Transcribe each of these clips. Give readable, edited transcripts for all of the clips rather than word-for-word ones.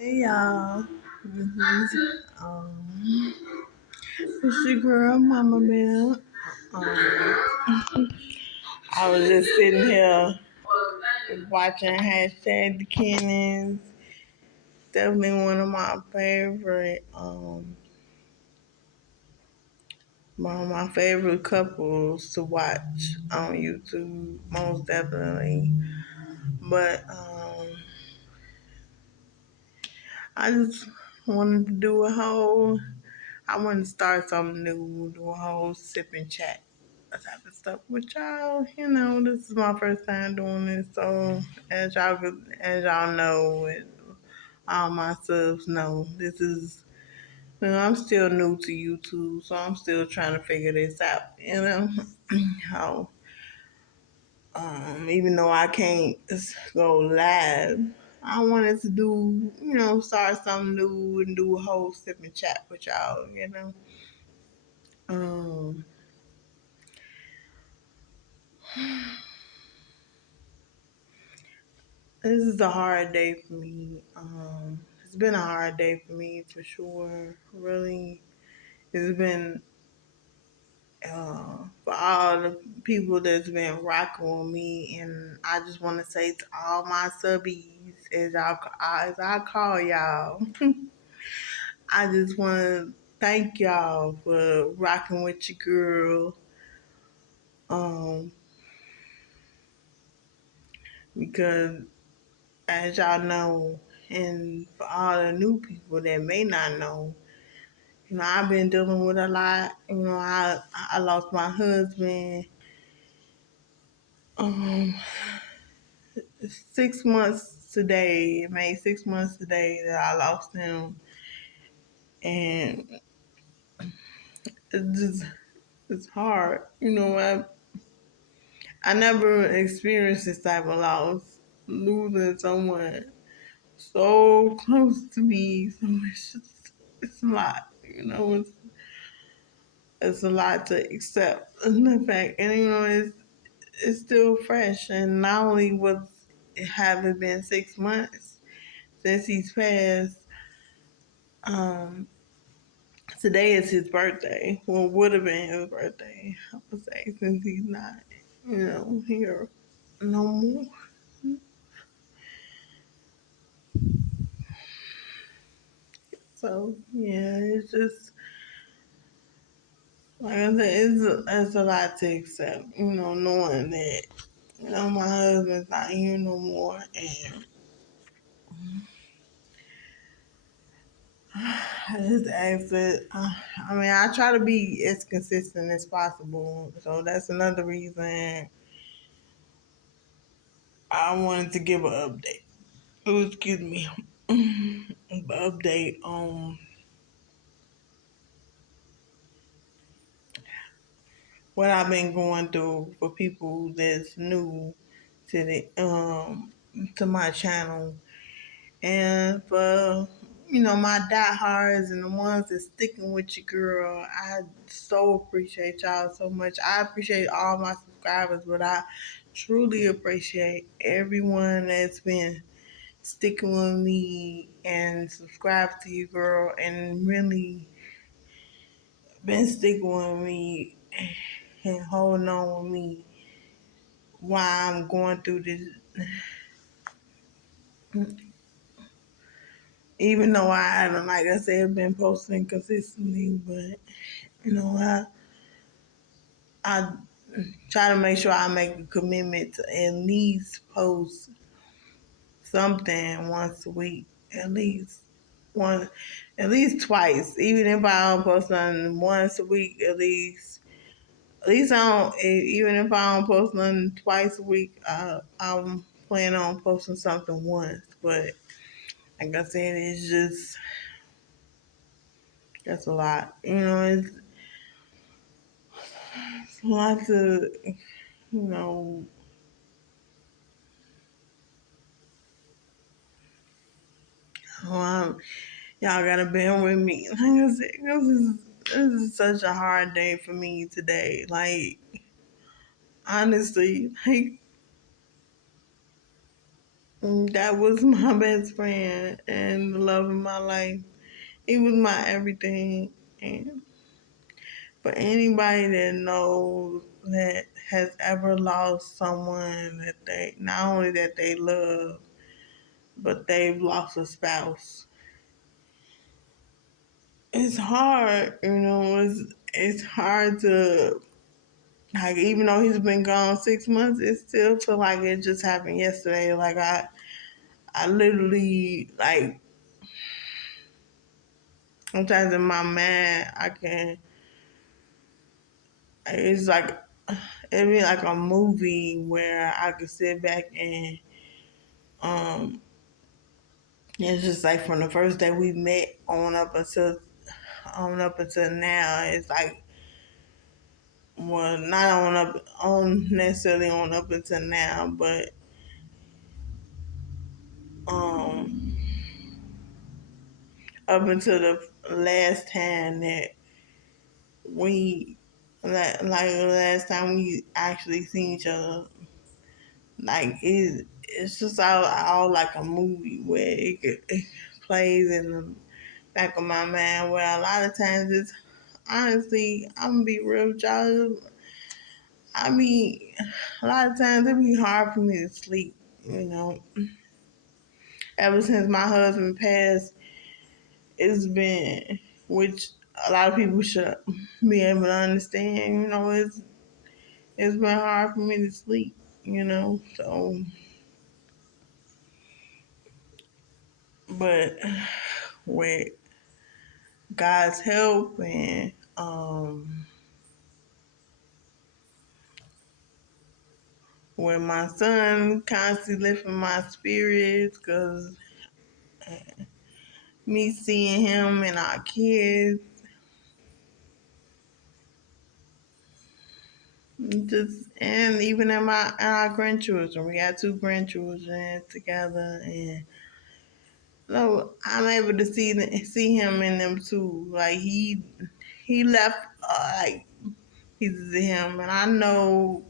Hey y'all, this is it's your girl Mama Bell. I was just sitting here watching hashtag the Kennings. Definitely one of my favorite couples to watch on YouTube, most definitely. But I just wanted to do I want to start something new, do a whole sip and chat type of stuff with y'all. This is my first time doing this, so as y'all know, and all my subs know, this is. I'm still new to YouTube, so I'm still trying to figure this out. How even though I can't go live, I wanted to do, start something new and do a whole sip and chat with y'all. Um, this is a hard day for me. It's been a hard day for me for sure. Really, it's been for all the people that's been rocking with me, and I just want to say to all my subbies, as I call y'all, I just want to thank y'all for rocking with your girl. Um, because as y'all know, and for all the new people that may not know, I've been dealing with a lot. I lost my husband 6 months today. It made 6 months today that I lost him, and it's hard. I never experienced this type of loss, losing someone so close to me. So it's a lot. It's a lot to accept. The fact, and it's still fresh. And not only was it having been 6 months since he's passed, um, today is his birthday. Well, would have been his birthday, I would say, since he's not, here no more. So yeah, it's just like I said, it's a lot to accept. Knowing that my husband's not here no more, and I just ask that. I try to be as consistent as possible. So that's another reason I wanted to give an update. Oh, excuse me, an update on what I've been going through for people that's new to to my channel, and for my diehards and the ones that's sticking with your girl. I so appreciate y'all so much. I appreciate all my subscribers, but I truly appreciate everyone that's been sticking with me and subscribed to you, girl, and really been sticking with me and holding on with me while I'm going through this. Even though I haven't, like I said, been posting consistently, but I try to make sure I make a commitment to at least post something once a week, at least one, at least twice. Even if I don't post something once a week, at least I don't. Even if I don't post nothing twice a week, I'm planning on posting something once. But like I said, that's a lot. It's a lot to you know. Um, y'all gotta bear with me. Like I said, this is such a hard day for me today. Like honestly, like That was my best friend and the love of my life. He was my everything. And for anybody that knows that has ever lost someone that they not only that they love, but they've lost a spouse, it's hard. It's hard to like. Even though he's been gone 6 months, it still feel like it just happened yesterday. Like I literally like sometimes in my mind I can. It's like it'd be like a movie where I could sit back and um it's just like from the first day we met on up until now. It's like well not on necessarily on up until now, but um up until the last time that we like the last time we actually seen each other. Like it's just all like a movie where it plays in the back of my mind. Where a lot of times it's honestly, I'm gonna be real with y'all. I mean, a lot of times it be hard for me to sleep. You know, ever since my husband passed, it's been which a lot of people should be able to understand. It's been hard for me to sleep. So but with God's help and with my son constantly lifting my spirits, cause me seeing him and our kids, just and even in our grandchildren, we got two grandchildren together, and so I'm able to see him in them too. Like he left like pieces of him, and I know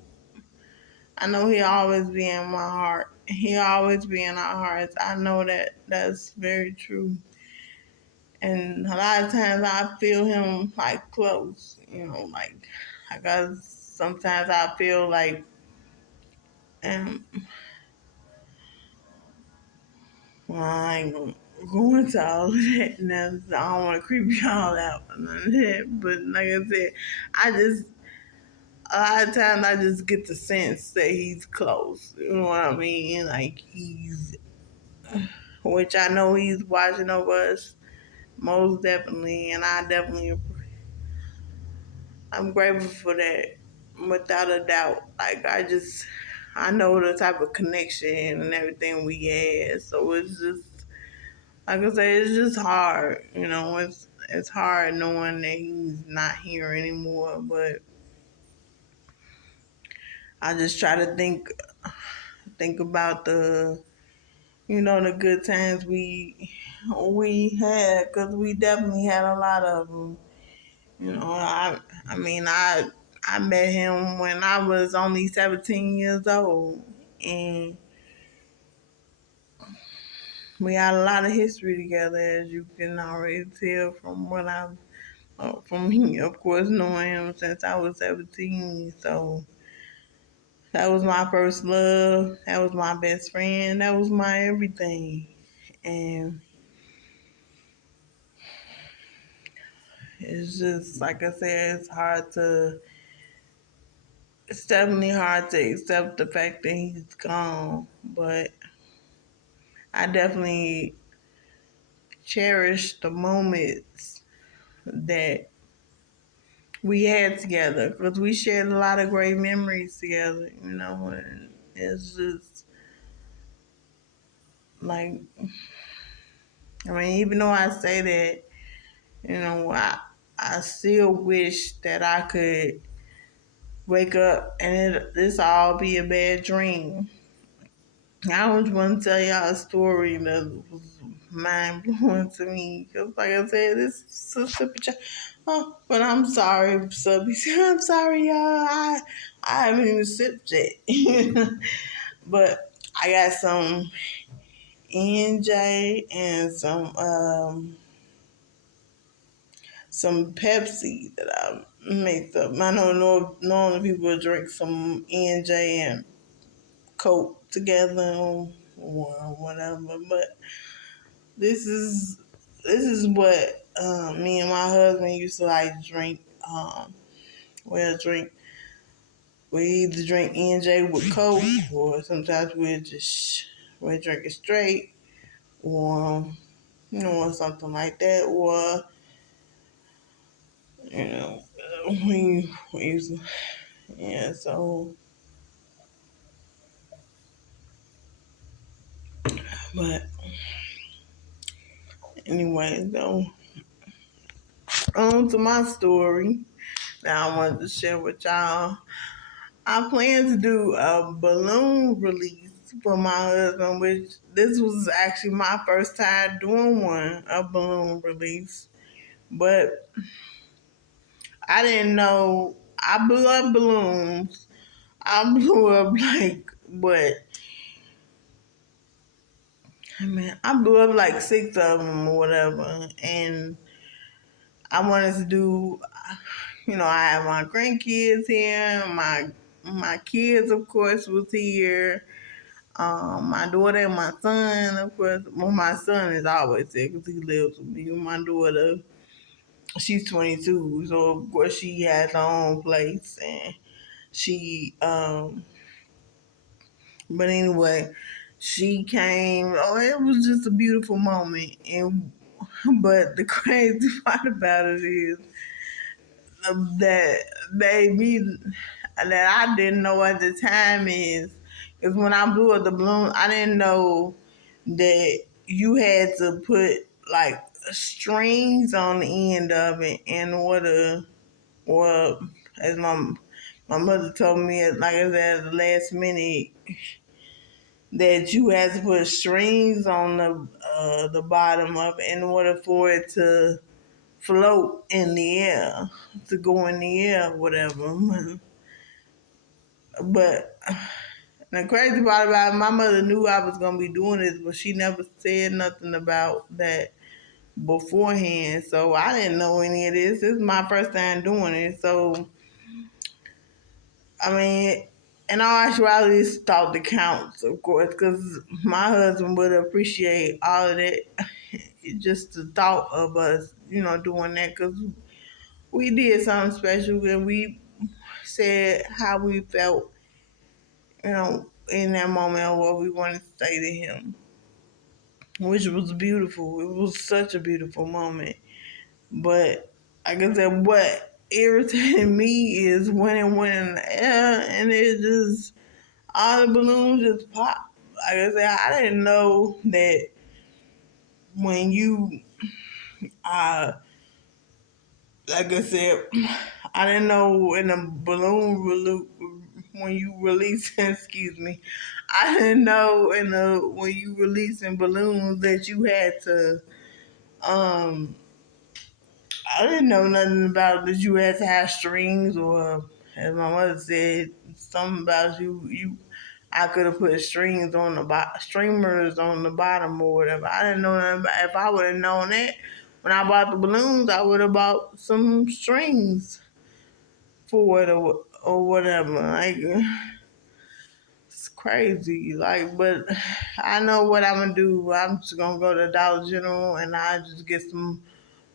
he'll always be in my heart. He'll always be in our hearts. I know that that's very true. And a lot of times I feel him like close, like sometimes I feel like, um, well, I ain't gonna go into all of that now. I don't want to creep y'all out or none of that. But like I said, I just, a lot of times I just get the sense that he's close. You know what I mean? Like which I know he's watching over us most definitely, and I'm grateful for that, without a doubt. Like I know the type of connection and everything we had, so it's just like I say, it's just hard. It's hard knowing that he's not here anymore. But I just try to think about the good times we had, because we definitely had a lot of them. I mean, I met him when I was only 17 years old, and we had a lot of history together, as you can already tell from what from me, of course, knowing him since I was 17. So that was my first love. That was my best friend. That was my everything. And it's just like I said, it's definitely hard to accept the fact that he's gone, but I definitely cherish the moments that we had together, because we shared a lot of great memories together, and it's just like, I mean, even though I say that, I still wish that I could wake up and this all be a bad dream. I always want to tell y'all a story that was mind blowing to me. Because, like I said, this is so stupid. Oh, but I'm sorry, subbies. I'm sorry, y'all. I haven't even sipped it. But I got NJ and some Pepsi that I mixed up. I know normally people drink some NJ and Coke together or whatever, but this is this is what me and my husband used to like drink. We'll drink. We either drink NJ with Coke, or sometimes we'll drink it straight, or or something like that, or you know, we used to, yeah. So, but anyway, though, on to my story that I wanted to share with y'all. I plan to do a balloon release for my husband, which this was actually my first time doing a balloon release. But I didn't know I blew up balloons. I blew up like what? I mean, I blew up like six of them or whatever, and I wanted to do. I have my grandkids here. My kids, of course, was here. My daughter and my son, of course. Well, my son is always there because he lives with me. My daughter, she's 22, so of course she has her own place, and she. But anyway, she came. Oh, it was just a beautiful moment, and but the crazy part about it is that baby that I didn't know at the time is when I blew up the balloon, I didn't know that you had to put like strings on the end of it in order, or as my mother told me, like I said, at the last minute, that you had to put strings on the bottom of it in order for it to float in the air, to go in the air, whatever. But the crazy part about it, my mother knew I was gonna be doing this, but she never said nothing about that beforehand. So I didn't know any of this. This is my first time doing it. So I mean, in all actuality, it's thought that counts, of course, because my husband would appreciate all of that. Just the thought of us, doing that, because we did something special and we said how we felt, in that moment of what we wanted to say to him, which was beautiful. It was such a beautiful moment. But like I said, what irritated me is when it went in the air and it just, all the balloons just popped. Like I said, I didn't know that when you, uh, like I said, I didn't know in a when you release, excuse me, I didn't know when you releasing balloons that you had to, um, I didn't know nothing about that you had to have strings, or as my mother said, something about I could have put strings on streamers on the bottom or whatever. I didn't know nothing about. If I would have known that when I bought the balloons, I would have bought some strings for it, or whatever. Like, it's crazy. Like, but I know what I'm gonna do. I'm just gonna go to Dollar General and I just get some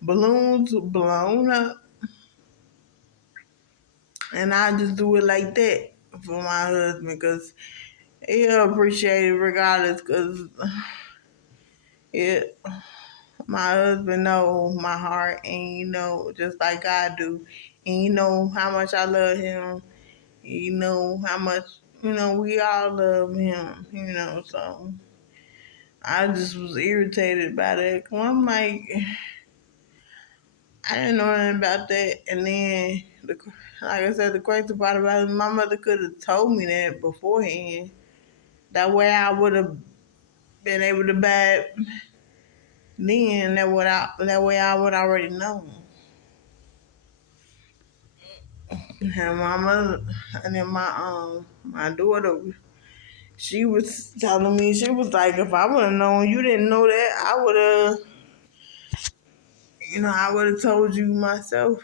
balloons blown up, and I just do it like that for my husband, because he'll appreciate it regardless. Because it, my husband know my heart, and just like I do, and how much I love him. How much we all love him. So I just was irritated by that. 'Cause I'm like, I didn't know nothing about that. And then, like I said, the crazy part about it, my mother could have told me that beforehand. That way I would have been able to buy it then. That way I would already know. And my mother, and then my daughter, She was telling me, she was like, if I would have known you didn't know that, I would have, I would have told you myself,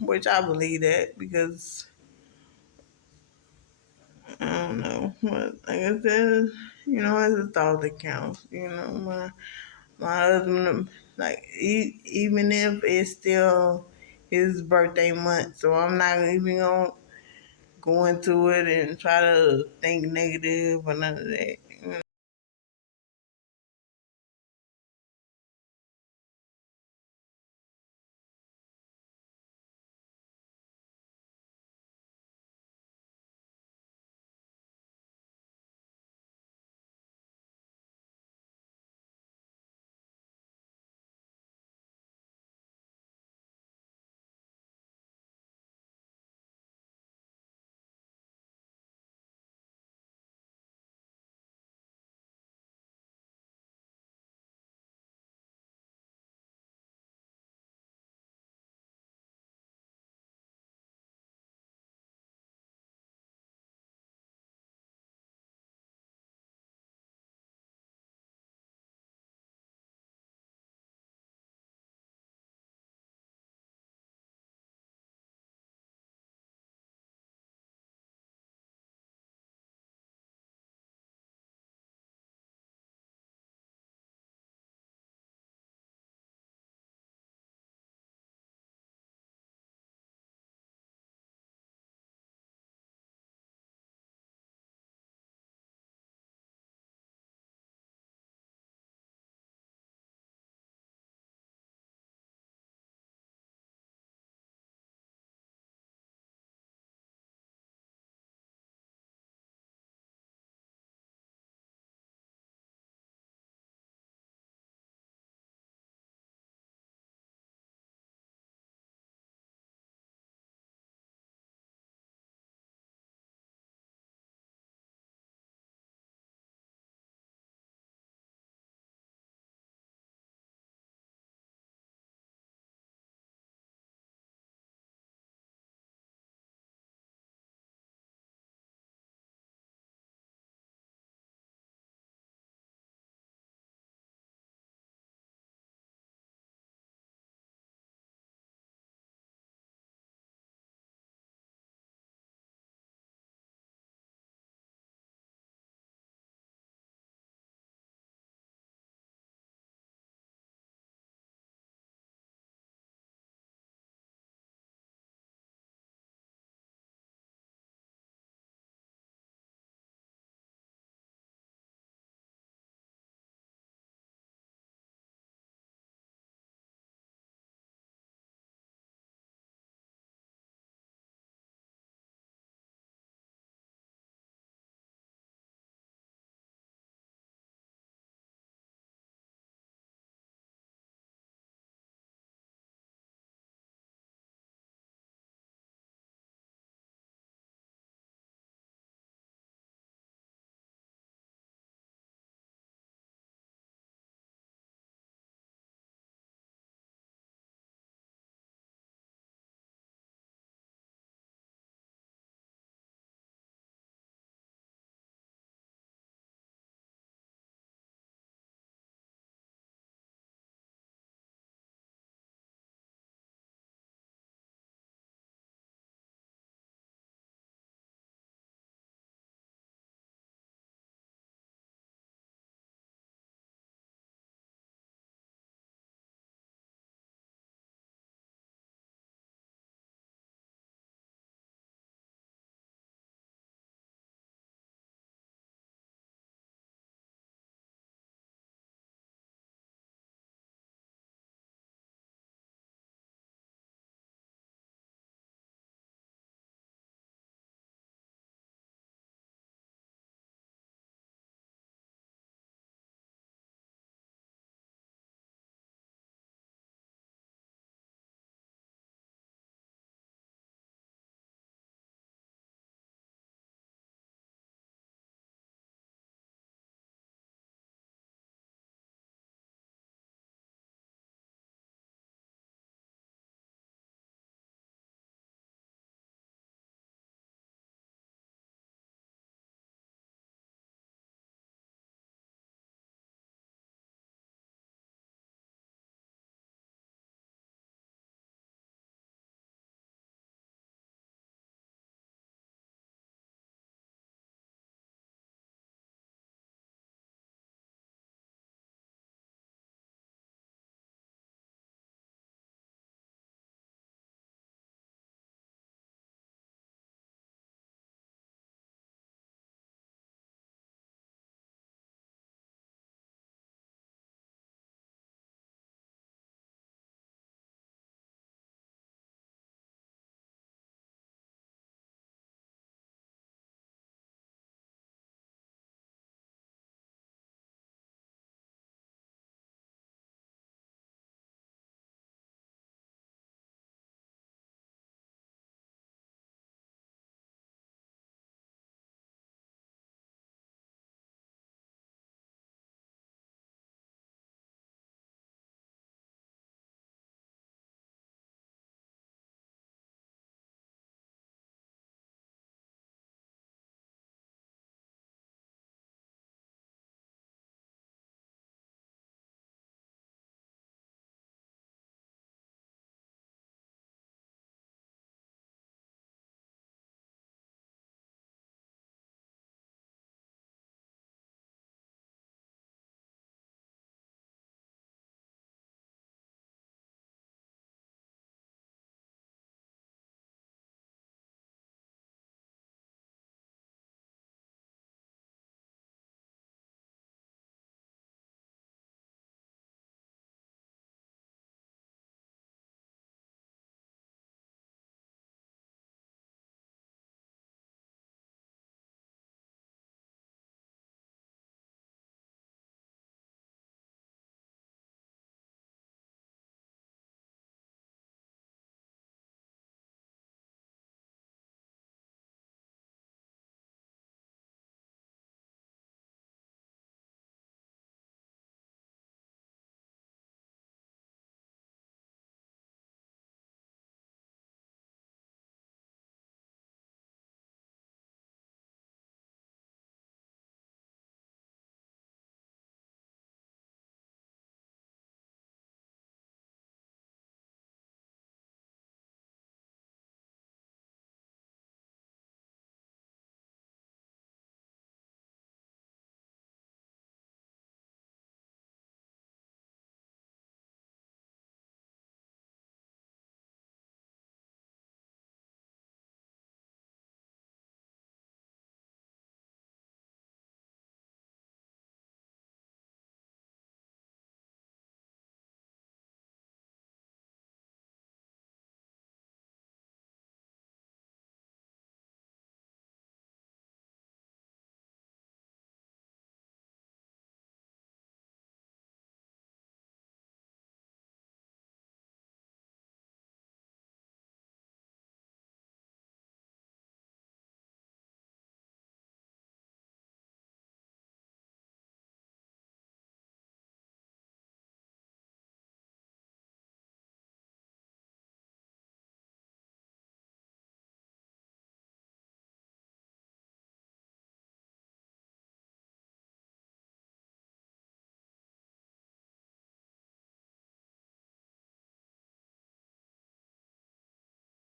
which I believe that because I don't know. But like I said, it's a thought that counts. My husband, like, even if it's still his birthday month, so I'm not even going to go into it and try to think negative or none of that.